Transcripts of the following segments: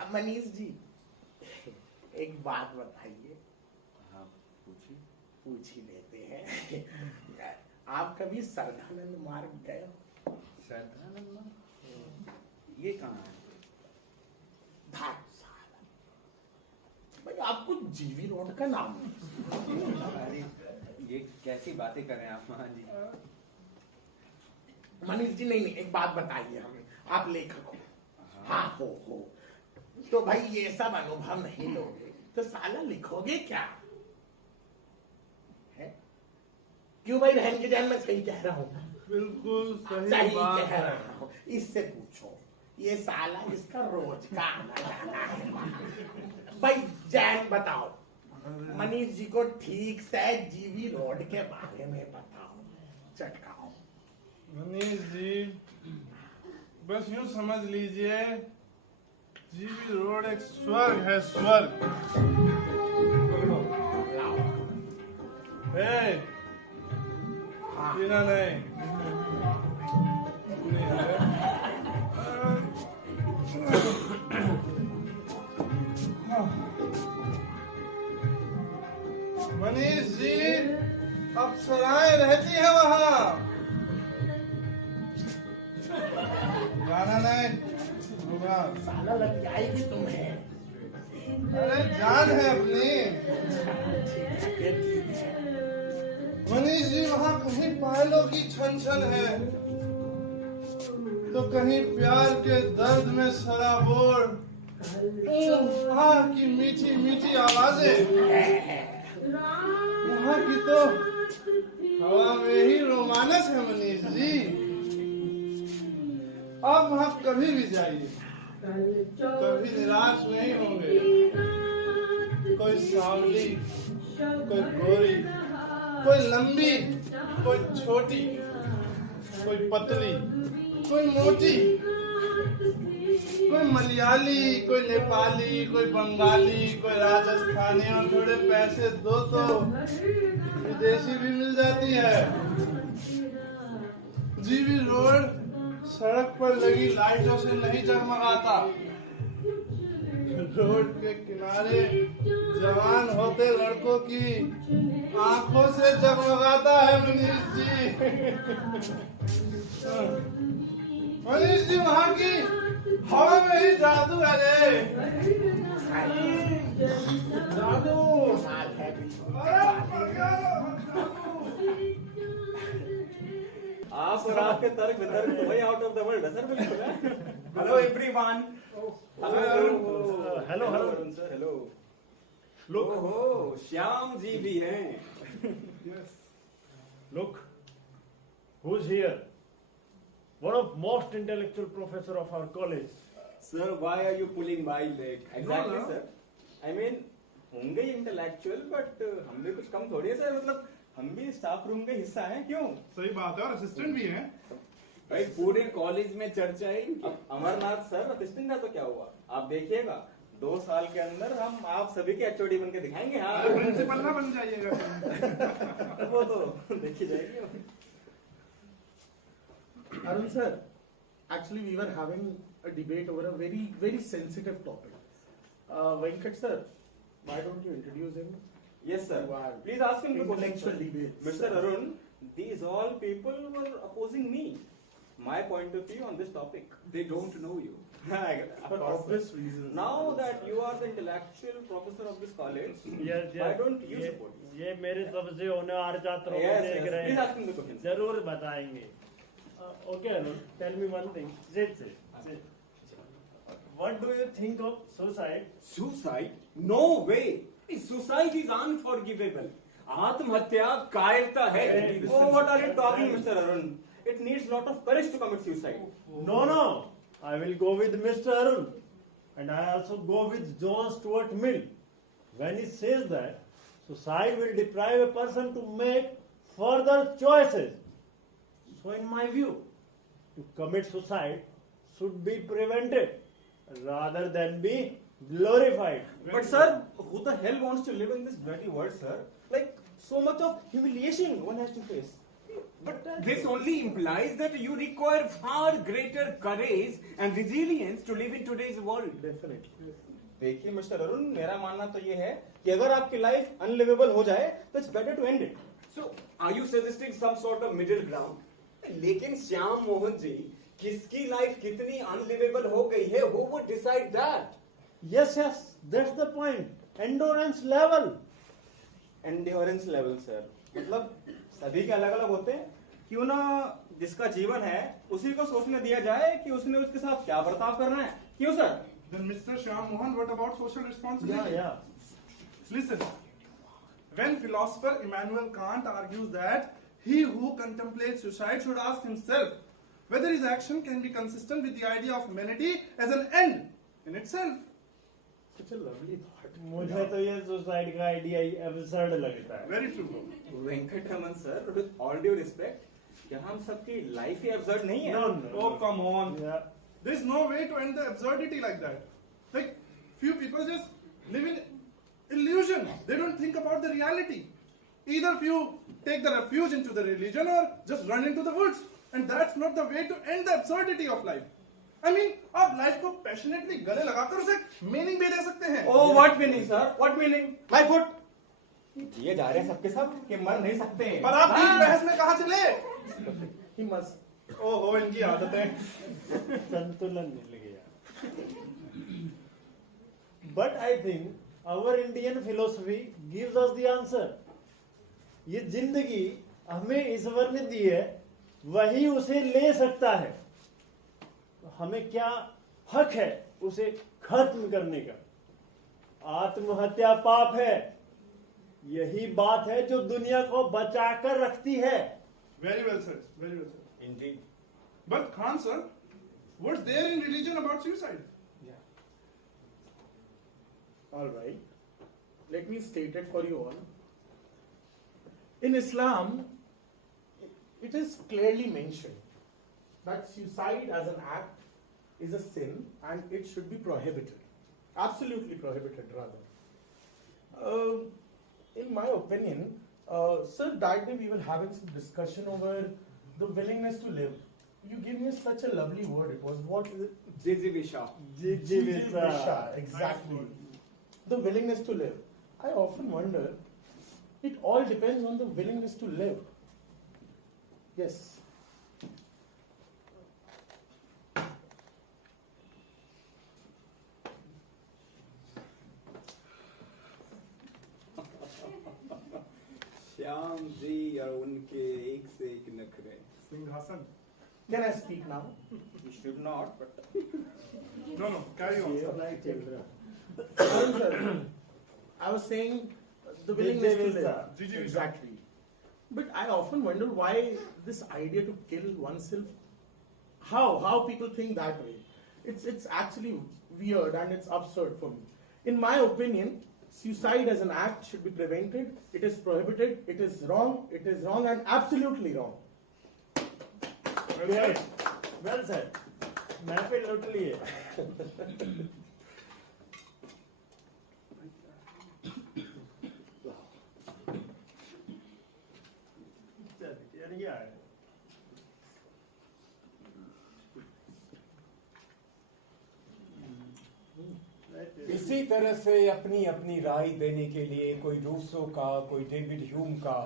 अब मनीष जी एक बात बताइए। हाँ पूछिए। पूछ ही लेते हैं। आप कभी सरदानंद मार्ग गए हो? श्रद्धानंद मार्ग ये कहाँ है? धर्मशाला। भाई आपको जीवी रोड का नाम नहीं? अरे ये कैसी बातें कर रहे हैं आप महान जी? मनीष जी नहीं, एक बात बताइए हमें, आप लेखक हो। हाँ हो। तो भाई ये सब अनुभव नहीं लोगे तो साला लिखोगे क्या है? क्यों भाई बहन के जान मैं सही कह रहा हूँ? बिल्कुल सही बात कह है। रहा हूँ। इससे पूछो, ये साला इसका रोज का आना जाना है भाई। जैन बताओ, मनीष जी को ठीक से जीवी रोड के बारे में बताओ, चटकाओ। मनीष जी बस यूं समझ लीजिए, जीवी रोड एक स्वर्ग है, स्वर्ग। हे, पीना नहीं। नहीं है। मनीष जी अप्सराएं रहती है वहाँ। जाना नहीं होगा। साला लग जाएगी तुम्हें। अरे जान है अपनी। ठीक है। मनीष जी वहाँ कहीं पायलों की छन छन है तो कहीं प्यार के दर्द में सराबोर वहाँ की मीठी मीठी आवाजें। वहाँ की तो हवा में ही रोमांस है मनीष जी। आप वहाँ कभी भी जाइए, कभी निराश नहीं होंगे। कोई सांवली, कोई गोरी, कोई लंबी, कोई छोटी, कोई पतली, कोई मोटी, कोई मलयाली, कोई नेपाली, कोई बंगाली, कोई राजस्थानी, और थोड़े पैसे दो तो विदेशी भी मिल जाती है। जीवी रोड सड़क पर लगी लाइटों से नहीं जगमगाता। रोड के किनारे जवान होते लड़कों की आंखों से जगमगाता है मनीष जी। मनीष जी वहाँ की हवा में ही जादू है रे। जादू। आप और आपके तर्क वितर्क तो वही आउट ऑफ द वर्ल्ड है सर, बिल्कुल। Hello everyone. Hello Arun sir, hello. Look. ओहो, श्याम जी भी हैं। Look, who's here? One of most intellectual professor of our college. Sir, why are you pulling my leg? Exactly, No. sir. I mean, होंगे intellectual but हम भी कुछ कम थोड़ी है sir, मतलब हम भी स्टाफ रूम के हिस्सा हैं। क्यों? सही बात है, और असिस्टेंट भी है। भाई पूरे कॉलेज में चर्चा है इनकी। अमरनाथ सर असिस्टेंट था तो क्या हुआ, आप देखिएगा 2 साल के अंदर हम आप सभी के एचओडी बन के दिखाएंगे। हाँ प्रिंसिपल ना बन जाइएगा। वो तो देखी जाएगी। Arun sir, actually we were having a debate over a very sensitive topic. Venkat sir, why don't you introduce him? Yes sir. Wow. Please ask him the Intellectual question. debates. Mr. Arun, these all people were opposing me, my point of view on this topic. They don't know you. For obvious reasons. Now that you are the intellectual professor of this college, Yes, why don't you support this? ये मेरे सबसे होने वाले छात्रों को Yes, देख yes. रहे Please हैं, ask him the question. जरूर बताएंगे। Okay, Arun, tell me one thing. Sit. What do you think of suicide? Suicide? No way. Suicide is unforgivable. आत्महत्या कायरता है। Oh, what are you talking, Mr. Arun? It needs lot of courage to commit suicide. No. I will go with Mr. Arun, and I also go with John Stuart Mill when he says that suicide will deprive a person to make further choices. So, in my view, to commit suicide should be prevented rather than be glorified. But sir, who the hell wants to live in this bloody world, sir? Like so much of humiliation one has to face. But this only implies that you require far greater courage and resilience to live in today's world. Definitely. देखिए mister Arun, मेरा मानना तो ये है कि अगर आपकी life अनलिवेबल हो जाए तो it's better to end it. So, are you suggesting some sort of middle ground? लेकिन श्याम मोहन जी, किसकी लाइफ कितनी अनलिवेबल हो गई है, who would decide that? Yes, that's the point. Endurance level. Endurance level sir, मतलब सभी के अलग अलग होते हैं. क्यों ना जिसका जीवन है उसी को सोचने दिया जाए कि उसने उसके साथ क्या बर्ताव करना है. क्यों sir? Then Mr. Shyam Mohan, what about social responsibility? Yeah. Listen, when philosopher Immanuel Kant argues that he who contemplates suicide should ask himself whether his action can be consistent with the idea of humanity as an end in itself. Such a lovely thought. मुझे तो ये suicide का idea ही absurd लगता है. Very true, bro. Venkataraman sir, with all due respect, क्या हम सबकी life ही absurd नहीं है? No. Oh, come on. Yeah. There's no way to end the absurdity like that. Like, few people just live in illusion. They don't think about the reality. Either few take the refuge into the religion or just run into the woods. And that's not the way to end the absurdity of life. I mean, आप life को passionately गले लगाकर उसे meaning भी दे सकते हैं. Oh, what meaning, sir? What meaning? My foot. ये जा रहे हैं सबके सब कि मर नहीं सकते. पर आप बीच बहस में कहाँ चले? He must. ओहो, इनकी आदतें. संतुलन मिल गया. But I think our Indian philosophy gives us the answer. ये जिंदगी हमें ईश्वर ने दी है, वही उसे ले सकता है. तो हमें क्या हक है उसे खत्म करने का? आत्महत्या पाप है. यही बात है जो दुनिया को बचाकर रखती है. Very well said. Very well said. Indeed. But Khan sir, what's there in religion about suicide? All right. Let me state it for you all. In Islam, it is clearly mentioned that suicide as an act is a sin and it should be prohibited. Absolutely prohibited, rather. In my opinion, sir, that day we were having some discussion over the willingness to live. You gave me such a lovely word. It was what is it? Jijivisha. Jijivisha, exactly. The willingness to live. I often wonder, it all depends on the willingness to live. Yes. Shyam ji और उनके एक से एक नखरे. Singhasan. Can I speak now? You should not, but No, carry on. Arun sir, I was saying the willingness to live. Jijivisha. Exactly. But I often wonder why this idea to kill oneself, how people think that way. It's actually weird and it's absurd for me. In my opinion, suicide as an act should be prevented. It is prohibited. It is wrong and absolutely wrong. Great. Well said. महफिल लुट ली है. क्या है? इसी तरह से अपनी अपनी राय देने के लिए कोई रूसो का, कोई डेविड ह्यूम का,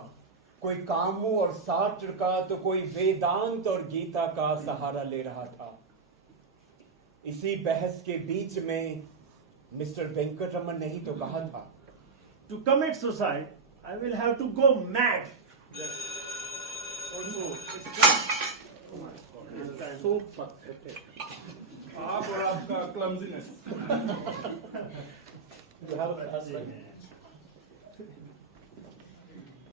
कोई कामू और सार्त्र का, तो कोई वेदांत और गीता का सहारा ले रहा था. इसी बहस के बीच में मिस्टर वेंकटरमन ने ही तो कहा था, To commit suicide, I will have to go mad. So pathetic. आप और आपका clumsiness. You have a class like